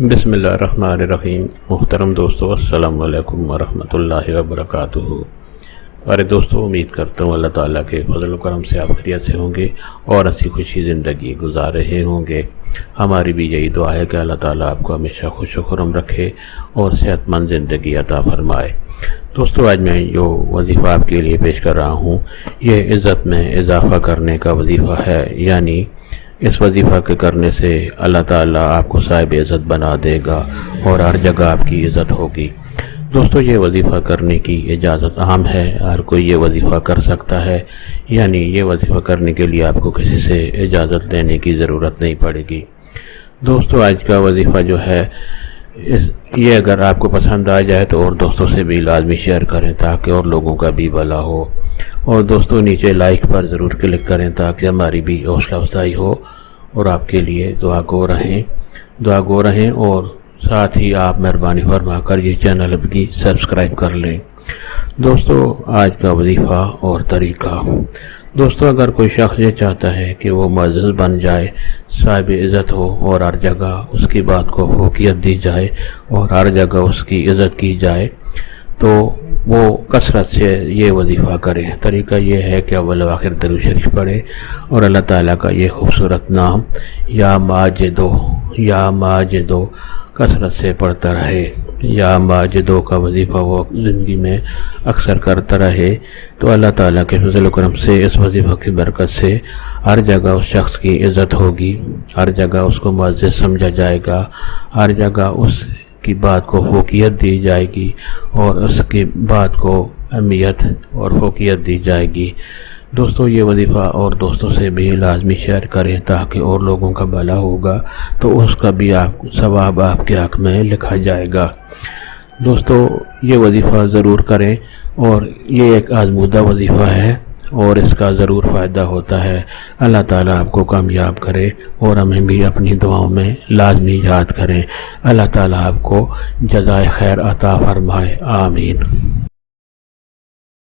بسم اللہ الرحمن الرحیم۔ محترم دوستو، السلام علیکم ورحمۃ اللہ وبرکاتہ۔ سارے دوستو، امید کرتا ہوں اللہ تعالیٰ کے فضل و کرم سے آپ خیریت سے ہوں گے اور ہنسی خوشی زندگی گزار رہے ہوں گے۔ ہماری بھی یہی دعا ہے کہ اللہ تعالیٰ آپ کو ہمیشہ خوش و خرم رکھے اور صحت مند زندگی عطا فرمائے۔ دوستو، آج میں جو وظیفہ آپ کے لیے پیش کر رہا ہوں، یہ عزت میں اضافہ کرنے کا وظیفہ ہے، یعنی اس وظیفہ کے کرنے سے اللہ تعالیٰ آپ کو صاحب عزت بنا دے گا اور ہر جگہ آپ کی عزت ہوگی۔ دوستو، یہ وظیفہ کرنے کی اجازت عام ہے، ہر کوئی یہ وظیفہ کر سکتا ہے، یعنی یہ وظیفہ کرنے کے لیے آپ کو کسی سے اجازت لینے کی ضرورت نہیں پڑے گی۔ دوستو، آج کا وظیفہ جو ہے یہ اگر آپ کو پسند آ جائے تو اور دوستوں سے بھی لازمی شیئر کریں تاکہ اور لوگوں کا بھی بھلا ہو، اور دوستو نیچے لائک پر ضرور کلک کریں تاکہ ہماری بھی حوصلہ افزائی ہو اور آپ کے لیے دعا گو رہیں اور ساتھ ہی آپ مہربانی فرما کر یہ چینل بھی سبسکرائب کر لیں۔ دوستو، آج کا وظیفہ اور طریقہ۔ دوستو، اگر کوئی شخص یہ چاہتا ہے کہ وہ معزز بن جائے، صاحب عزت ہو اور ہر جگہ اس کی بات کو فوقیت دی جائے اور ہر جگہ اس کی عزت کی جائے، تو وہ کثرت سے یہ وظیفہ کرے۔ طریقہ یہ ہے کہ اول و آخر درود شریف پڑھے اور اللہ تعالیٰ کا یہ خوبصورت نام یا ماجدو کثرت سے پڑھتا رہے۔ یا ماجدو کا وظیفہ وہ زندگی میں اکثر کرتا رہے تو اللہ تعالیٰ کے فضل و کرم سے اس وظیفہ کی برکت سے ہر جگہ اس شخص کی عزت ہوگی، ہر جگہ اس کو معزز سمجھا جائے گا، ہر جگہ اس کی بات کو فوقیت دی جائے گی اور اس کی بات کو اہمیت اور فوقیت دی جائے گی۔ دوستو، یہ وظیفہ اور دوستوں سے بھی لازمی شیئر کریں تاکہ اور لوگوں کا بھلا ہوگا تو اس کا بھی ثواب آپ کے حق میں لکھا جائے گا۔ دوستو، یہ وظیفہ ضرور کریں اور یہ ایک آزمودہ وظیفہ ہے اور اس کا ضرور فائدہ ہوتا ہے۔ اللہ تعالیٰ آپ کو کامیاب کرے اور ہمیں بھی اپنی دعاؤں میں لازمی یاد کریں۔ اللہ تعالیٰ آپ کو جزائے خیر عطا فرمائے، آمین۔